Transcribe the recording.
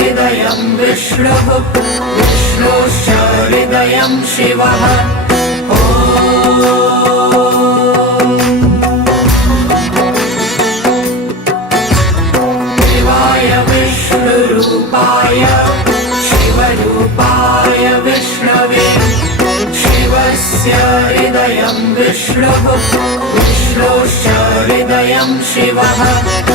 हृदयं विष्णुः विष्णुश्च हृदयं शिवः। देवाय विष्णुरूपाय शिवरूपाय विष्णवे शिवस्य हृदयं विष्णुः विष्णुश्च हृदयं शिवः।